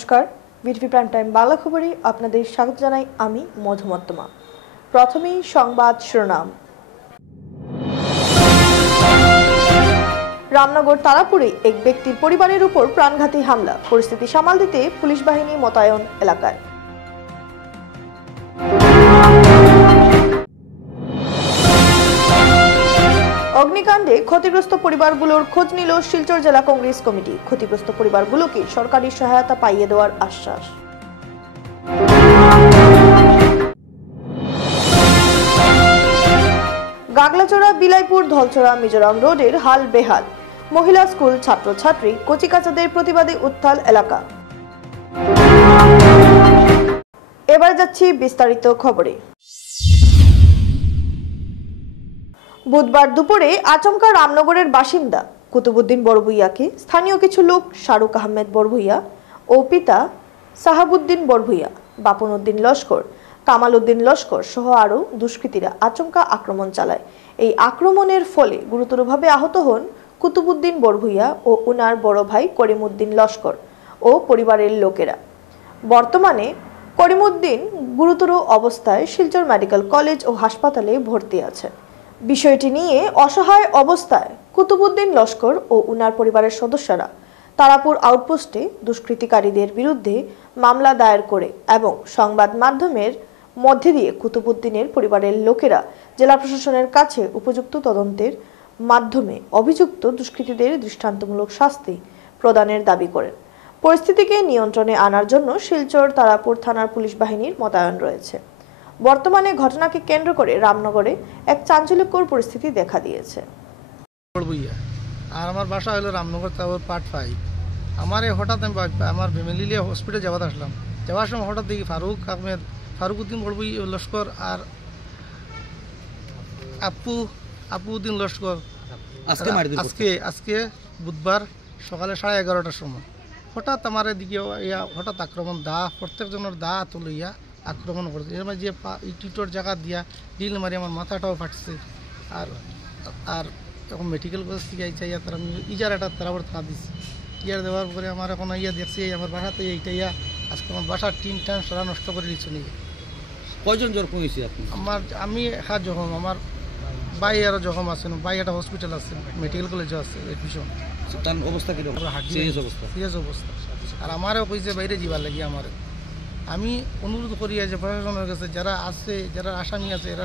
নমস্কার, BTV prime time Bangla খবরে আপনাদের স্বাগত জানাই আমি মধুমত্তমা। প্রথমেই সংবাদ শিরোনাম। রামনগর তারাপুরে এক ব্যক্তির পরিবারের উপর প্রাণঘাতী হামলা, পরিস্থিতি সামাল দিতে পুলিশ বাহিনী মোতায়েন এলাকায়। অগ্নিকাণ্ডে ক্ষতিগ্রস্ত পরিবারগুলোর খোঁজ নিল শিলচর জেলা কংগ্রেস কমিটি। ক্ষতিগ্রস্ত পরিবারগুলোকে সরকারি সহায়তা পাইয়ে দেওয়ার আশ্বাস। গাগলাচড়া বিলাইপুর ধলচড়া মিজোরাম রোডের হাল বেহাল, মহিলা স্কুল ছাত্রছাত্রী কচিকাচাদের প্রতিবাদে উত্তাল এলাকা। এবার যাচ্ছি বিস্তারিত খবরে। বুধবার দুপুরে আচমকা রামনগরের বাসিন্দা কুতুবুদ্দিন বড়ভূইয়াকে স্থানীয় কিছু লোক শাহরুখ আহমেদ বড়ভূইয়া ও পিতা সাহাবুদ্দিন বড়ভূইয়া, বাপন উদ্দিন লস্কর, কামাল উদ্দিন লস্কর সহ আরও দুষ্কৃতীরা আচমকা আক্রমণ চালায়। এই আক্রমণের ফলে গুরুতরভাবে আহত হন কুতুবুদ্দিন বড়ভূইয়া ও উনার বড় ভাই করিমউদ্দিন লস্কর ও পরিবারের লোকেরা। বর্তমানে করিমউদ্দিন গুরুতর অবস্থায় শিলচর মেডিকেল কলেজ ও হাসপাতালে ভর্তি আছে। বিষয়টি নিয়ে অসহায় অবস্থায় কুতুবুদ্দিন লস্কর ও উনার পরিবারের সদস্যরা তারাপুর আউটপোস্টে দুষ্কৃতিকারীদের বিরুদ্ধে মামলা দায়ের করে এবং সংবাদ মাধ্যমের মধ্যে দিয়ে কুতুবুদ্দিনের পরিবারের লোকেরা জেলা প্রশাসনের কাছে উপযুক্ত তদন্তের মাধ্যমে অভিযুক্ত দুষ্কৃতীদের দৃষ্টান্তমূলক শাস্তি প্রদানের দাবি করেন। পরিস্থিতিকে নিয়ন্ত্রণে আনার জন্য শিলচর তারাপুর থানার পুলিশ বাহিনীর মোতায়েন রয়েছে। বর্তমানে ঘটনাকে কেন্দ্র করে রামনগরে এক চাঞ্চল্যকর পরিস্থিতি দেখা দিয়েছে। আর আমার বাসা হলো রামনগর টাওয়ার পার্ট 5। আমার হঠাৎ আমি আমার ফ্যামিলি নিয়ে হসপিটালে যাওয়াতে আসলাম। যাওয়ার সময় হঠাৎ দেখি ফারুক উদ্দিন বড়ভূইয়া লস্কর আর আপু উদ্দিন লস্কর আজকে বুধবার সকালে 11:30টার সময় হঠাৎ আমার এদিকে হঠাৎ আক্রমণ প্রত্যেকজনের লইয়া আক্রমণ করছে। এর যে টিটোর জায়গা দিয়া ডিল মারি আমার মাথাটাও ফাটছে। আর এখন মেডিকেল কলেজ থেকে চাইয়া তারা ইজার একটা তারাবার থাকা দিচ্ছে। ইয়ার দেওয়ার পরে আমার এখন দেখছি আমার বাসাতে এইটা আজকে আমার বাসার টিন টান সারা নষ্ট করে দিচ্ছে নিয়ে। কয়জন জখম হয়েছে আপনি? আমি একা জখম, আমার ভাই আরও জখম আছে। ভাই একটা হসপিটাল আছে, মেডিকেল কলেজে আছে এডমিশন। তার অবস্থা কিরকম? সিরিয়াস অবস্থা। আর আমারও কইছে বাইরে যাবার লাগি। আমি অনুরোধ করি যে প্রশাসনের কাছে যারা আছে, যারা আসামি আছে এরা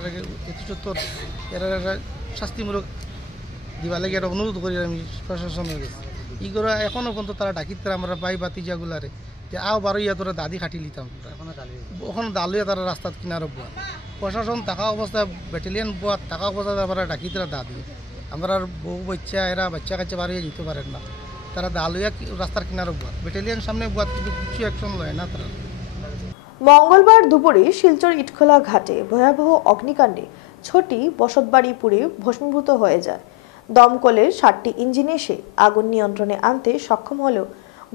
শাস্তিমূলক দিবার লাগে একটা অনুরোধ করি আমি প্রশাসনের কাছে। ইগোরা এখনও পর্যন্ত তারা ডাকিত আমরা বাই বাতিজাগুলারে যে আও বারোইয়া তোরা দাদি খাটি লিতাম, ওখানে দালুয়া তারা রাস্তার কিনারও বোয়া। প্রশাসন থাকা অবস্থায় ব্যাটালিয়ান বোয়া থাকা অবস্থায় আমরা ডাকি তারা দাদি। আমরা আর বউ বাচ্চা এরা বাচ্চা কাচ্চা বারোইয়া যেতে পারেন না, তারা দালুয়া রাস্তার কিনারও বোয়া। ব্যাটালিয়ান সামনে বোয়া কিন্তু কিছু অ্যাকশন লয় না তারা। মঙ্গলবার দুপুরে শিলচর ইটখোলা ঘাটে ভয়াবহ অগ্নিকাণ্ডে ছোটি বসতবাড়ি পুড়ে ভস্মীভূত হয়ে যায়। দমকলের 7টি ইঞ্জিন এসে আগুন নিয়ন্ত্রণে আনতে সক্ষম হলেও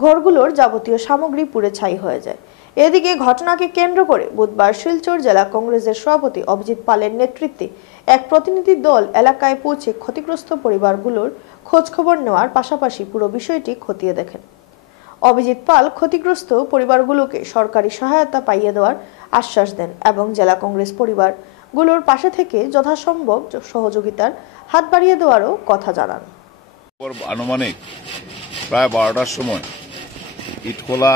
ঘরগুলোর যাবতীয় সামগ্রী পুড়ে ছাই হয়ে যায়। এদিকে ঘটনাকে কেন্দ্র করে বুধবার শিলচর জেলা কংগ্রেসের সভাপতি অভিজিৎ পালের নেতৃত্বে এক প্রতিনিধি দল এলাকায় পৌঁছে ক্ষতিগ্রস্ত পরিবারগুলোর খোঁজখবর নেওয়ার পাশাপাশি পুরো বিষয়টি খতিয়ে দেখেন। অভিজিৎ পাল ক্ষতিগ্রস্ত পরিবারগুলোকে সরকারি সহায়তা পাইয়ে দেওয়ার আশ্বাস দেন এবং জেলা কংগ্রেস পরিবারগুলোর পাশে থেকে যথাসম্ভব সহযোগিতার হাত বাড়িয়ে দেওয়ারও কথা জানান। আনুমানিক প্রায় 12টার সময় ইটখোলা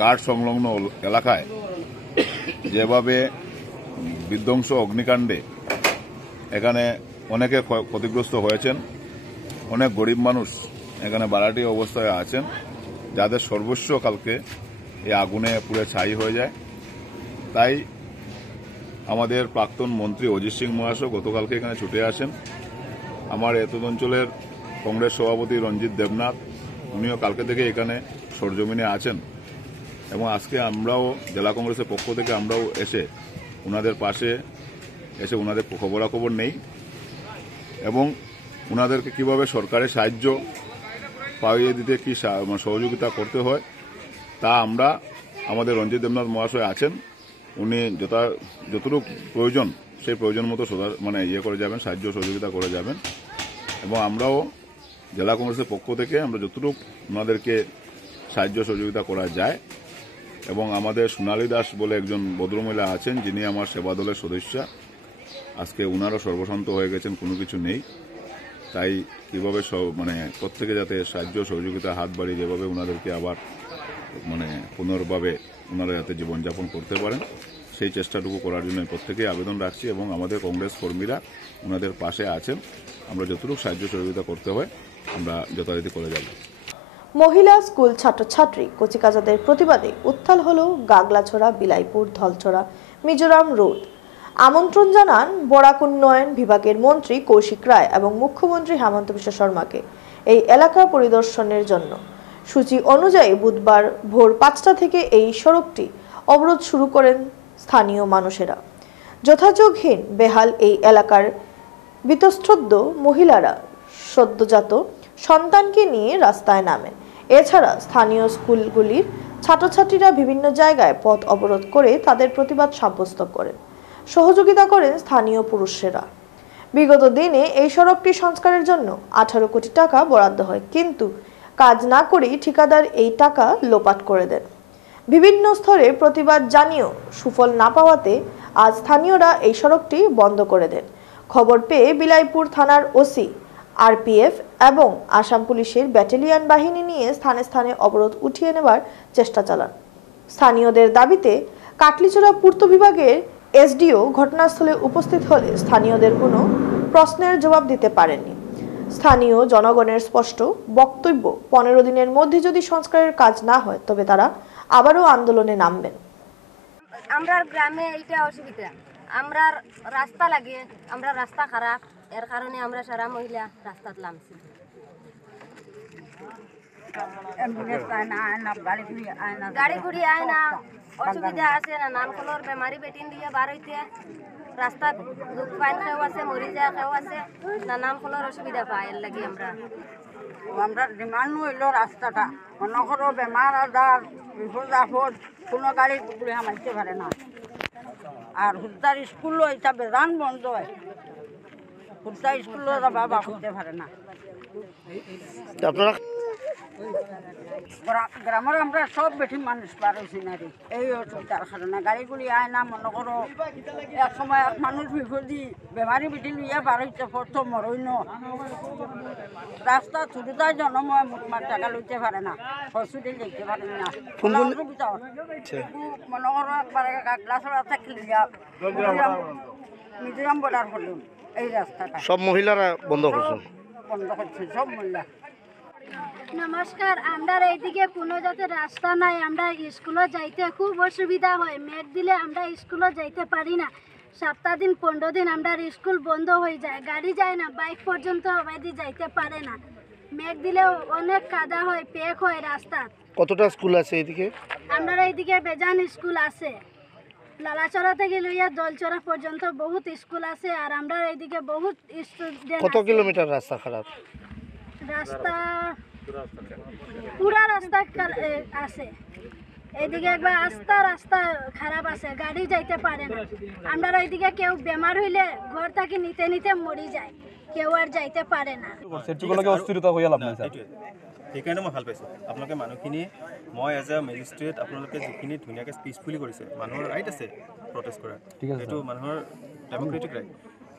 ঘাট সংলগ্ন এলাকায় যেভাবে বিধ্বংস অগ্নিকাণ্ডে এখানে অনেকে ক্ষতিগ্রস্ত হয়েছেন, অনেক গরিব মানুষ এখানে বাড়াটি অবস্থায় আছেন, যাদের সর্বস্ব কালকে এই আগুনে পুড়ে ছাই হয়ে যায়। তাই আমাদের প্রাক্তন মন্ত্রী অজিত সিং মহাশয় গতকালকে এখানে ছুটে আসেন। আমার এতদ অঞ্চলের কংগ্রেস সভাপতি রঞ্জিত দেবনাথ উনিও কালকে থেকে এখানে সরজমিনে আছেন এবং আজকে আমরাও জেলা কংগ্রেসের পক্ষ থেকে আমরাও এসে ওনাদের পাশে এসে ওনাদের খবরাখবর নেই এবং ওনাদেরকে কিভাবে সরকারের সাহায্য পাইয়ে দিতে কি সহযোগিতা করতে হয় তা আমরা আমাদের রঞ্জিত দেবনাথ মহাশয় আছেন, উনি যতটুকু প্রয়োজন সেই প্রয়োজন মতো করে যাবেন, সাহায্য সহযোগিতা করে যাবেন এবং আমরাও জেলা কংগ্রেসের পক্ষ থেকে আমরা যতটুকু ওনাদেরকে সাহায্য সহযোগিতা করা যায়। এবং আমাদের সোনালী দাস বলে একজন ভদ্রমহিলা আছেন, যিনি আমার সেবা দলের সদস্য। আজকে উনারও সর্বশান্ত হয়ে গেছেন, কোনো কিছু নেই। তাই কীভাবে প্রত্যেকে যাতে সাহায্য সহযোগিতা হাত বাড়িয়ে যেভাবে ওনাদেরকে আবার পুনর্ভাবে ওনারা যাতে জীবনযাপন করতে পারেন, সেই চেষ্টাটুকু করার জন্য প্রত্যেকেই আবেদন রাখছি। এবং আমাদের কংগ্রেস কর্মীরা ওনাদের পাশে আছেন। আমরা যতটুকু সাহায্য সহযোগিতা করতে হয় আমরা যথারীতি করে যাব। মহিলা স্কুল ছাত্রছাত্রী কচিকাচাদের প্রতিবাদে উত্তাল হলো গাগলাছড়া, বিলাইপুর, ধলছড়া, মিজোরাম রোড। আমন্ত্রণ জানান বরাক উন্নয়ন বিভাগের মন্ত্রী কৌশিক রায় এবং মুখ্যমন্ত্রী হেমন্ত বিশ্ব শর্মাকে এই এলাকা পরিদর্শনের জন্য। সূচি অনুযায়ী বুধবার ভোর 5টা থেকে এই সড়কটি অবরোধ শুরু করেন স্থানীয় মানুষেরা। যথাযোগহীন বেহাল এই এলাকার বীতশ্রদ্ধ মহিলারা সদ্যজাত সন্তানকে নিয়ে রাস্তায় নামেন। এছাড়া স্থানীয় স্কুলগুলির ছাত্রছাত্রীরা বিভিন্ন জায়গায় পথ অবরোধ করে তাদের প্রতিবাদ সাব্যস্ত করেন। সহযোগিতা করেন স্থানীয় পুরুষেরা। বিগত দিনে এই সড়কটি সংস্কারের জন্য 18 কোটি টাকা বরাদ্দ হয়, কিন্তু কাজ না করেই ঠিকাদার এই টাকা লোপাট করে দেন। বিভিন্ন স্তরে প্রতিবাদ জানিয়েও সুফল না পাওয়াতে আজ স্থানীয়রা এই সড়কটি বন্ধ করে দেন। খবর পেয়ে বিলাইপুর থানার ওসি, আরপিএফ এবং আসাম পুলিশের ব্যাটালিয়ন বাহিনী নিয়ে স্থানে স্থানে অবরোধ উঠিয়ে নেবার চেষ্টা চালান। স্থানীয়দের দাবিতে কাটলিচড়া পূর্ত বিভাগের এসডিও ঘটনাস্থলে উপস্থিত হলে স্থানীয়দের কোনো প্রশ্নের জবাব দিতে পারেননি। স্থানীয় জনগণের স্পষ্ট বক্তব্য, 15 দিনের মধ্যে যদি সংস্কারের কাজ না হয় তবে তারা আবারও আন্দোলনে নামবেন। আমরা গ্রামে এইটা অসুবিধা, আমরা রাস্তা লাগে, আমরা রাস্তা খারাপ, এর কারণে আমরা সারা মহিলা রাস্তাত নামছি। গাড়ি ঘুড়ি আয় না, অসুবিধা আছে না, নানকলর বেমারি বেটিন দিয়ে বার হইতে রাস্তাত দুঃখ পাইন কেউ আছে, মরি যায় কেউ আছে, নানান ফলের অসুবিধা পায়। এর লাগে আমরা ডিমান্ড হইল রাস্তাটা, মনে করো বেমার আজার বিপদ আপদ কোনো গাড়ি ঘুরে হামাইতে পারে না। আর হুদ্দার স্কুলও এটা বেজান বন্ধ হয়, হুদ্দার স্কুলও বাবা করতে পারে না। আপনারা গ্রামের আমরা সব বেশি মানুষ পার হয়েছি না রে, এই অসুবিধার কারণে গাড়িগুলি আয় না। মনে করো এক সময় এক মানুষ বিপদি বেমারি বেটি লইয়া বার হইতে প্রথম মরইন রাস্তা ছুটুতার জন্ময় মুখমার টাকা লইতে পারে না, হসপিটাল যেতে পারে না। অসুবিধা মনে করো একবার গাগলাছড়া থাকলে মিজোরাম বর্ডার করলাম, এই রাস্তাটা সব মহিলারা বন্ধ করছে সব মহিলা। নমস্কার, আমরা এইদিকে কোনো যাতে রাস্তা নাই, আমরা স্কুলে যাইতে খুব অসুবিধা হয়। মেঘ দিলে আমরা স্কুলে যাইতে পারি না, সপ্তাহ দিন 15 দিন আমরা স্কুল বন্ধ হয়ে যায়, গাড়ি যায় না, বাইক পর্যন্ত অবাধি যাইতে পারে না। মেঘ দিলে অনেক কাদা হয়, পেক হয় রাস্তা। কতটা স্কুল আছে এইদিকে? আমরা এইদিকে বেজান স্কুল আছে, লালাচড়া থেকে লইয়া দলচড়া পর্যন্ত বহুত স্কুল আছে। আর আমরা এইদিকে বহুত স্টুডেন্ট। কত কিলোমিটার রাস্তা খারাপ? রাস্তা পুরা রাস্তা আছে, এইদিকে একবার রাস্তা খারাপ আছে, গাড়ি যাইতে পারে না। আমরা এইদিকে কেউ বেমার হইলে ঘর থেকে নিতে নিতে মরি যায়, কেউ আর যাইতে পারে না। সেইকাৰণে মই ভাল পাইছোঁ আপোনালোকে মানুহখিনি। মই এজ এ মেজিষ্ট্ৰেট আপোনালোকে যিখিনি ধুনীয়াকৈ পিচফুলি কৰিছে, মানুহৰ ৰাইট আছে প্ৰটেষ্ট কৰা, সেইটো মানুহৰ ডেম'ক্ৰেটিক ৰাইট,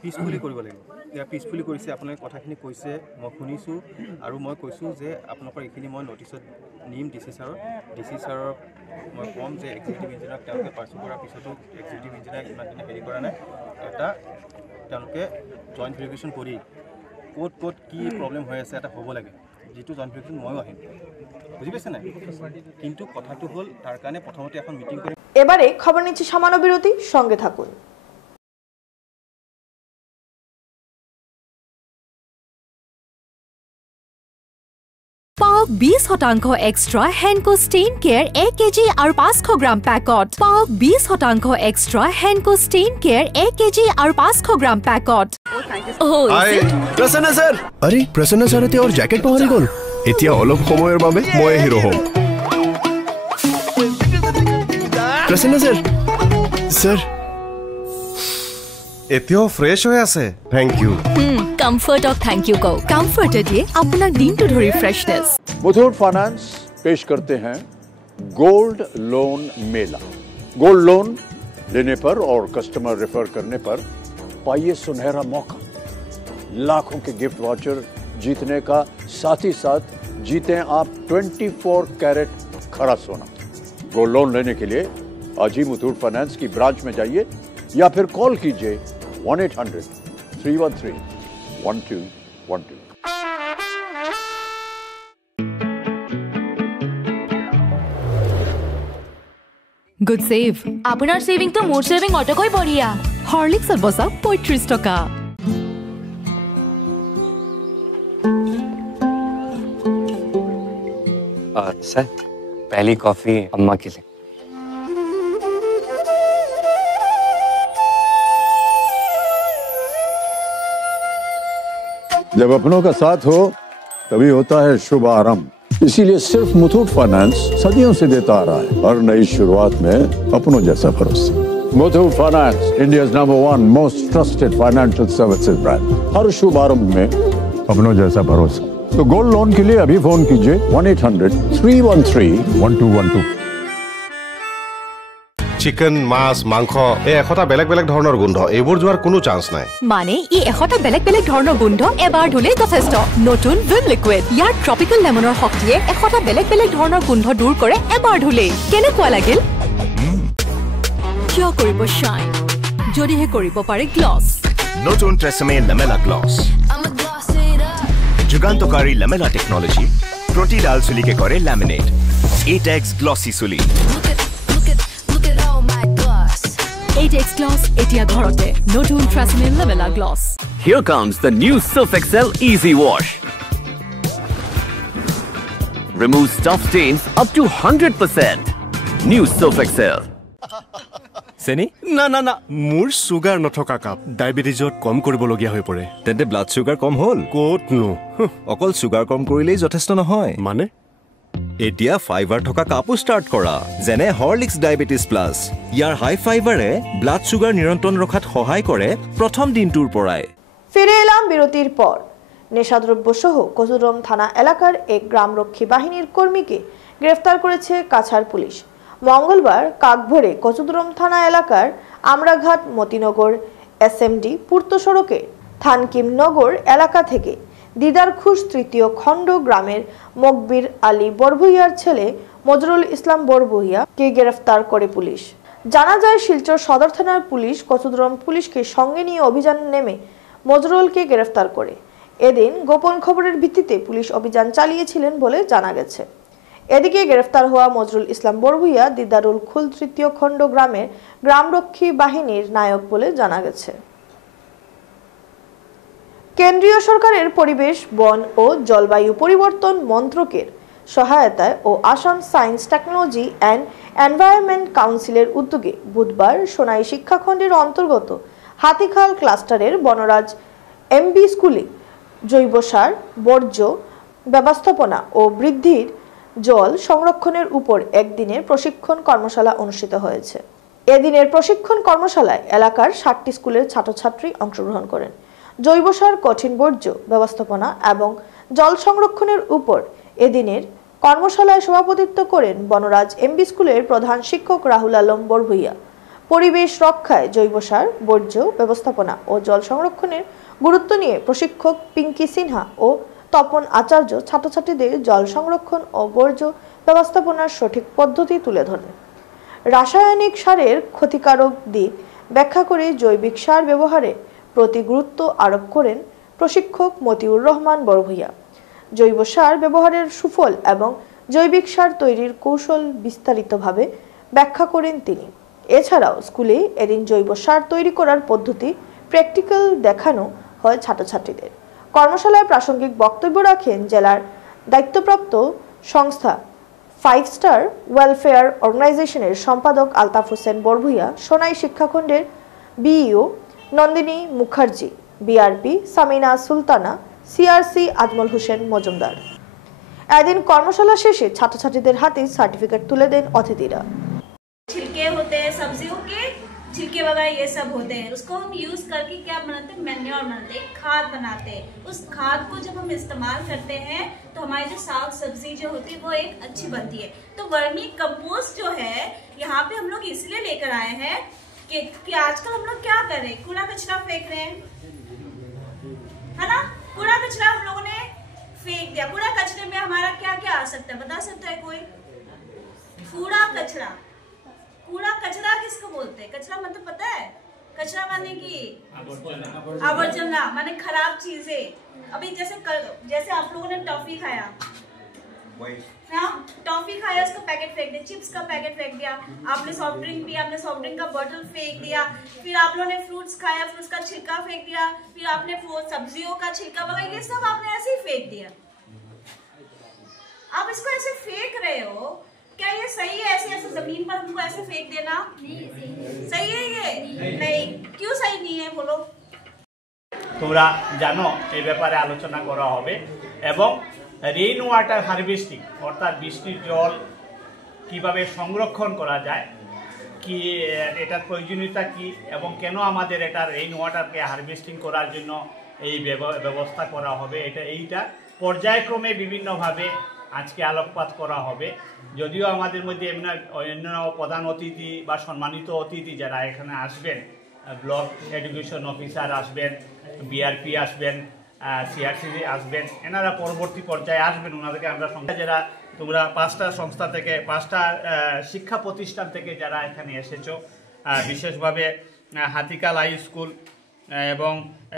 পিচফুলি কৰিব লাগিব। এতিয়া পিচফুলি কৰিছে, আপোনালোকে কথাখিনি কৈছে, মই শুনিছোঁ। আৰু মই কৈছোঁ যে আপোনালোকৰ এইখিনি মই নটিছত নিম ডি চি ছাৰক মই ক'ম যে এক্সিকিউটিভ ইঞ্জিনিয়াৰক তেওঁলোকে পাৰ্চু কৰাৰ পিছতো এক্সিকিউটিভ ইঞ্জিনিয়াৰক ইমান দিনে হেৰি কৰা নাই, এটা তেওঁলোকে জইণ্ট ভেৰিফিকেশ্যন কৰি ক'ত কি প্ৰব্লেম হৈ আছে এটা হ'ব লাগে, যিটো জইণ্ট ভেৰিফিকেশ্যন ময়ো আহিম, বুজি পাইছে নাই? কিন্তু কথাটো হ'ল তাৰ কাৰণে প্ৰথমতে এখন মিটিং কৰি। এবারে খবর নিচ্ছি সামান্য বিরতি, সঙ্গে থাকুন। পাওক 20% এক্সট্ৰা হেনকো ষ্টেইন কেয়াৰ 1 কেজি আৰু 500 গ্ৰাম পেকত। পাওক 20% এক্সট্ৰা হেনকো ষ্টেইন কেয়াৰ 1 কেজি আৰু 500 গ্ৰাম পেকত। প্ৰসন্ন স্যাৰ, আৰে প্ৰসন্ন স্যাৰ এতিয়া ওর জ্যাকেট পাহৰি গ'ল। এতিয়া অলপ সময়ৰ বাবে মই হিৰো হ'ম। প্ৰসন্ন স্যাৰ, স্যাৰ এতিয়াও ফ্ৰেছ হৈ আছে। Thank you. কমফৰ্টক থেংক ইউ কও। কমফৰ্টে দিয়ে আপোনাক দিনটো ধৰি ফ্ৰেছনেছ। মুথুট ফাইনেন্স पेश करते हैं गोल्ड लोन मेला। गोल्ड लोन लेने पर और कस्टमर रेफर करने पर पाइए सुनहरा मौका, लाखों के गिफ्ट वाउचर जीतने का, साथ ही साथ जीतें आप 24 कैरेट खरा सोना। गोल्ड लोन लेने के लिए आज ही मुथूट फाइनेंस की ब्रांच में जाइए या फिर कॉल कीजिए 1-800-313-1212। Good save. আপোনাৰ সেভিং তো মোৰ সেভিং অটকৈ বঢ়িয়া। হৰলিক্সত বছক 35 টকা। सर पहली कॉफी अम्मा के लिए। जब अपनों का साथ हो तभी होता है शुभ आरंभ। इसीलिए सिर्फ मुथूट फाइनेंस सदियों से देता आ रहा है हर नई शुरुआत में अपनों जैसा भरोसा। Muthoot finance, India's number 1 most trusted financial services brand. हर शुभ आरंभ में अपनों जैसा भरोसा। तो गोल्ड लोन के लिए अभी फोन कीजिए 1-800-313-1212। চিকেন, মাছ, মাংস এই এশটা বেলেগ বেলেগ ধৰণৰ গোন্ধ, এইবোৰ যোৱাৰ কোনো চান্স নাই। মানে ই এশটা বেলেগ বেলেগ ধৰণৰ গোন্ধ এবাৰ ধুলে যথেষ্ট। নতুন ভিম লিকুইড, ইয়াৰ ট্ৰপিকেল লেমনৰ শক্তিয়ে এশটা বেলেগ বেলেগ ধৰণৰ গোন্ধ দূৰ কৰে এবাৰ ধুলে। কেনেকুৱা লাগিল? কিয় কৰিব শ্বাইন যদিহে কৰিব পাৰে গ্লছ। নতুন ট্ৰেছমে লেমেলা গ্লছ, যুগান্তকাৰী লেমেলা টেকনলজি, প্ৰতিডাল চুলিকে কৰে লেমিনেট। এটেক্স গ্লসি চুলি। এটেক্স গ্লছ এতিয়া ঘৰতে। নতুন Tresemme লেমেলা gloss. Here comes the new Surf Excel Easy Wash. Remove stuff stains up to 100%. New Surf Excel. চেনি না না না, মোৰ সুগাৰ নথকা কাপ ডায়াবেটিছত কম কৰিবলগীয়া হৈ পৰে। তেন্তে ব্লাড সুগাৰ কম হ'ল ক'তনো? অকল সুগাৰ কম কৰিলেই যথেষ্ট নহয়। মানে এতিয়া ফাইবাৰ থকা কাপো ষ্টাৰ্ট কৰা, যেনে হৰলিক্স ডায়াবেটিছ প্লাছ। ইয়াৰ হাই ফাইবাৰে ব্লাড সুগাৰ নিয়ন্ত্ৰণ ৰখাত সহায় কৰে প্ৰথম দিনটোৰ পৰাই। ফিরে এলাম বিরতির পর। নেশাদ্রব্য সহ কচুদরম থানা এলাকার এক গ্রামরক্ষী বাহিনীর কর্মীকে গ্রেফতার করেছে কাছাড় পুলিশ। মঙ্গলবার কাকভোরে কচুদরম থানা এলাকার আমরাঘাট মতিনগর এসএমডি পূর্ত সড়কে থানকিমনগর এলাকা থেকে দিদারখুশ তৃতীয় খণ্ড গ্রামের মকবির আলী বরভুইয়ার ছেলে মজরুল ইসলাম বরভুইয়াকে গ্রেফতার করে পুলিশ। জানা যায় শিলচর সদর থানার পুলিশ কচুদরম পুলিশকে সঙ্গে নিয়ে অভিযান নেমে মজরুলকে গ্রেফতার করে। এদিন গোপন খবরের ভিত্তিতে পুলিশ অভিযান চালিয়েছিলেন বলে জানা গেছে। এদিকে গ্রেফতার হওয়া মজরুল ইসলাম বরভুইয়া দিদারুল খুল তৃতীয় খণ্ড গ্রামের গ্রামরক্ষী বাহিনীর নায়ক বলে জানা গেছে। কেন্দ্রীয় সরকারের পরিবেশ, বন ও জলবায়ু পরিবর্তন মন্ত্রকের সহায়তায় ও Assam science technology and environment কাউন্সিলের উদ্যোগে বুধবার সোনাই শিক্ষাখণ্ডের অন্তর্গত হাতিখাল ক্লাস্টারের বনরাজ এমবি স্কুলে জৈব সার, বর্জ্য ব্যবস্থাপনা ও বৃদ্ধির জল সংরক্ষণের উপর একদিনের প্রশিক্ষণ কর্মশালা অনুষ্ঠিত হয়েছে। এদিনের প্রশিক্ষণ কর্মশালায় এলাকার 60টি স্কুলের ছাত্রছাত্রী অংশগ্রহণ করেন। জৈব সার, কঠিন বর্জ্য ব্যবস্থাপনা এবং জল সংরক্ষণের উপর এদিনের কর্মশালায় সভাপতিত্ব করেন বনরাজ এমবি স্কুলের প্রধান শিক্ষক রাহুল আলম বরভুইয়া। পরিবেশ রক্ষায় জৈব সার, বর্জ্য ব্যবস্থাপনা ও জল সংরক্ষণের গুরুত্ব নিয়ে প্রশিক্ষক পিঙ্কি সিনহা ও তপন আচার্য ছাত্রছাত্রীদের জল সংরক্ষণ ও বর্জ্য ব্যবস্থাপনার সঠিক পদ্ধতি তুলে ধরেন। রাসায়নিক সারের ক্ষতিকারক দিক ব্যাখ্যা করে জৈবিক সার ব্যবহারে প্রতি গুরুত্ব আরোপ করেন প্রশিক্ষক মতিউর রহমান বরভুইয়া। জৈব সার ব্যবহারের সুফল এবং জৈবিক সার তৈরির কৌশল বিস্তারিতভাবে ব্যাখ্যা করেন তিনি। এছাড়াও স্কুলে এদিন জৈব সার তৈরি করার পদ্ধতি প্র্যাকটিক্যাল দেখানো হয় ছাত্রছাত্রীদের। কর্মশালায় প্রাসঙ্গিক বক্তব্য রাখেন জেলার দায়িত্বপ্রাপ্ত সংস্থা 5 স্টার ওয়েলফেয়ার অর্গানাইজেশনের সম্পাদক আলতাফ হোসেন বরভুইয়া, সোনাই শিক্ষাখণ্ডের BEO Nandini Mukherjee, BRP Samina Sultana, CRC Ajmal Hossain Majumdar. এদিন কর্মশালা শেষে ছাত্রছাত্রীদের হাতে সার্টিফিকেট তুলে দেন অতিথিরা। छिलके होते हैं सब्जियों के छिलके वगैरह ये सब होते हैं, उसको हम यूज करके क्या बनाते हैं, मैन्योर बनाते हैं, खाद बनाते हैं। उस खाद को जब हम इस्तेमाल करते हैं तो हमारी जो साग सब्जी जो होती है वो एक अच्छी बनती है। तो वर्मी कंपोस्ट जो है यहाँ पे हम लोग इसलिए लेकर आए हैं कि आजकल हम लोग क्या कर रहे हैं, कूड़ा कचरा फेंक रहे हैं, है ना। कूड़ा कचरा हम लोगों ने फेंक दिया। कूड़ा कचरे में हमारा क्या क्या आ सकता है, बता सकता है कोई? कूड़ा कचरा। कूड़ा कचरा किसको बोलते हैं? कचरा मतलब पता है? कचरा माने की आवर्जना, माने खराब चीजें। अभी जैसे आप लोगों ने टॉफी खाया, टॉफी खाया, उसका पैकेट फेंक दिया, चिप्स का पैकेट फेंक दिया, आपने सॉफ्ट ड्रिंक पिया, आपने सॉफ्ट ड्रिंक का बॉटल फेंक दिया, फिर आप लोगों ने फ्रूट्स खाया, फ्रूट्स का छिलका फेंक दिया, फिर आपने सब्जियों का छिलका वगैरह ये सब आपने ऐसे ही फेंक दिया। आप इसको ऐसे फेंक रहे हो, क्या ये सही है? ऐसे जमीन पर हमको ऐसे फेंक देना सही है? ये नहीं, क्यों सही नहीं है बोलो? তোমরা জানো এই ব্যাপারে আলোচনা করা হবে এবং রেইন ওয়াটার হারভেস্টিং অর্থাৎ বৃষ্টির জল কিভাবে সংরক্ষণ করা যায়, কি এটার প্রয়োজনীয়তা কি এবং কেন আমাদের এটা রেইন ওয়াটারকে হারভেস্টিং করার জন্য এই ব্যবস্থা করা হবে, এইটা পর্যায়ক্রমে বিভিন্নভাবে আজকে আলোকপাত করা হবে। যদিও আমাদের মধ্যে অন্য প্রধান অতিথি বা সম্মানিত অতিথি যারা এখানে আসবেন, ব্লক এডুকেশন অফিসার আসবেন, বিআরপি আসবেন, সিআরসি আসবেন, এনারা পরবর্তী পর্যায়ে আসবেন। ওনাদেরকে আমরা সংস্থা যারা তোমরা 5টা সংস্থা থেকে 5টা শিক্ষা প্রতিষ্ঠান থেকে যারা এখানে এসেছো, বিশেষভাবে হাতিকাল হাই স্কুল এবং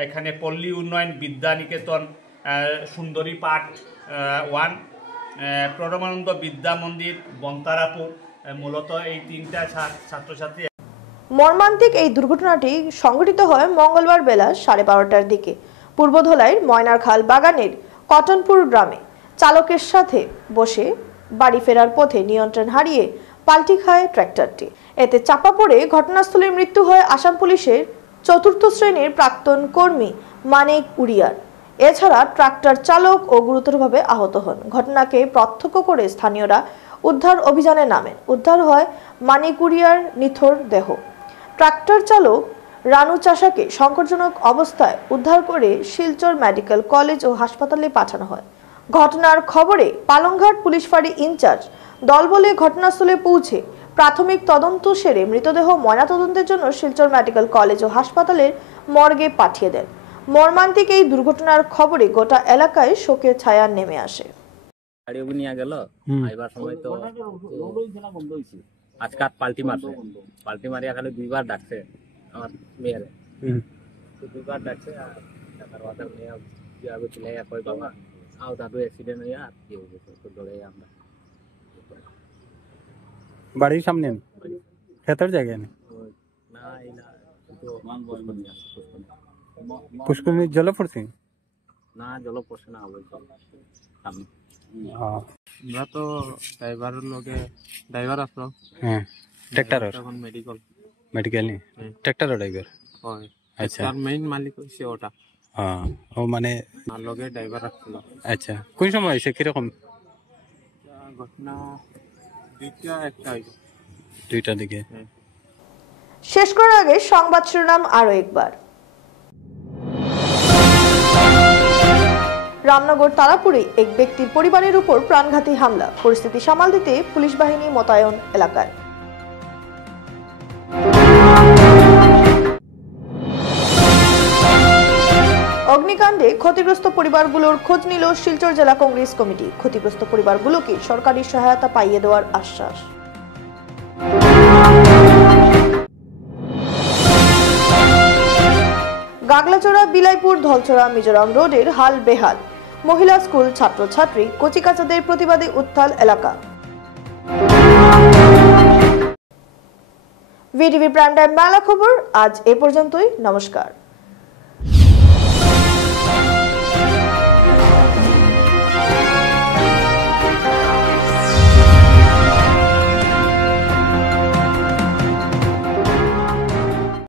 এখানে পল্লী উন্নয়ন বিদ্যানিকেতন, সুন্দরী পাঠ 1, প্রণবানন্দ বিদ্যা মন্দির, বন্তারাপুর, মূলত এই 3টা ছাত্রছাত্রী। মর্মান্তিক এই দুর্ঘটনাটি সংঘটিত হয় মঙ্গলবার বেলা 12:30টার দিকে পূর্বধলাইয়ের ময়নারখাল বাগানের কটনপুর গ্রামে। চালকের সাথে বসে বাড়ি ফেরার পথে নিয়ন্ত্রণ হারিয়ে পাল্টি খায় ট্র্যাক্টরটি। এতে চাপা পড়ে ঘটনাস্থলে মৃত্যু হয় আসাম পুলিশের 4র্থ শ্রেণীর প্রাক্তন কর্মী মানিক উড়িয়ার। এছাড়া ট্রাক্টর চালক ও গুরুতরভাবে আহত হন। ঘটনাকে প্রত্যক্ষ করে স্থানীয়রা উদ্ধার অভিযানে নামেন। উদ্ধার হয় মানিক উড়িয়ার নিথর দেহ। ট্রাক্টর চালক রানু চাষাকে সংকটজনক অবস্থায় উদ্ধার করে শিলচর মেডিকেল কলেজ ও হাসপাতালে পাঠানো হয়। ঘটনার খবরে পালংঘাট পুলিশ ফাঁড়ি ইনচার্জ দলবলে ঘটনাস্থলে পৌঁছে প্রাথমিক তদন্ত সেরে মৃতদেহ ময়নাতদন্তের জন্য শিলচর মেডিকেল কলেজ ও হাসপাতালের মর্গে পাঠিয়ে দেন। মর্মান্তিক এই দুর্ঘটনার খবরে গোটা এলাকায় শোকের ছায়া নেমে আসে। আজকাল পাল্টি মারিয়া খালি 2বার ডাকছে আমার মেয়েরে, 2বার ডাকছে। আর টাকার বাজার মেয়ে আগে চলে কয় বাবা আও দাদু অ্যাক্সিডেন্ট হয়ে আর কি হয়ে গেছে, তো দৌড়ে আমরা বাড়ির সামনে ক্ষেতের জায়গায় না এই না পুষ্করণী জলে পড়ছে না, জল পড়ছে না বলছো সামনে। আমরা তো ড্রাইভারের লগে ড্রাইভার আসলো, হ্যাঁ ট্রাক্টরের এখন মেডিকেল নি ট্রাক্টরের ড্রাইভার হয়। আচ্ছা, তার মেইন মালিক হইছে ওটা। হ্যাঁ, ও মানে আর লগে ড্রাইভার আসলো। আচ্ছা, কোন সময় হইছে, কিরকম ঘটনা? 2টার দিকে। শেষ করার আগে সংবাদ শিরোনাম আরো একবার। রামনগর তারাপুরে এক ব্যক্তির পরিবারের উপর প্রাণঘাতী হামলা। পরিস্থিতি সামাল দিতে পুলিশ বাহিনী মোতায়েন এলাকায়। অগ্নিকাণ্ডে ক্ষতিগ্রস্ত পরিবারগুলোর খোঁজ নিল শিলচর জেলা কংগ্রেস কমিটি। ক্ষতিগ্রস্ত পরিবারগুলোকে সরকারি সহায়তা পাইয়ে দেওয়ার আশ্বাস। গাগলাচড়া বিলাইপুর ধলচড়া মিজোরাম রোডের হাল বেহাল। মহিলা স্কুল ছাত্রছাত্রী কচিকাচাদের প্রতিবাদে উত্তাল এলাকা। ভিটিভি প্রাইম টাইম বাংলা খবর আজ এ পর্যন্তই। নমস্কার।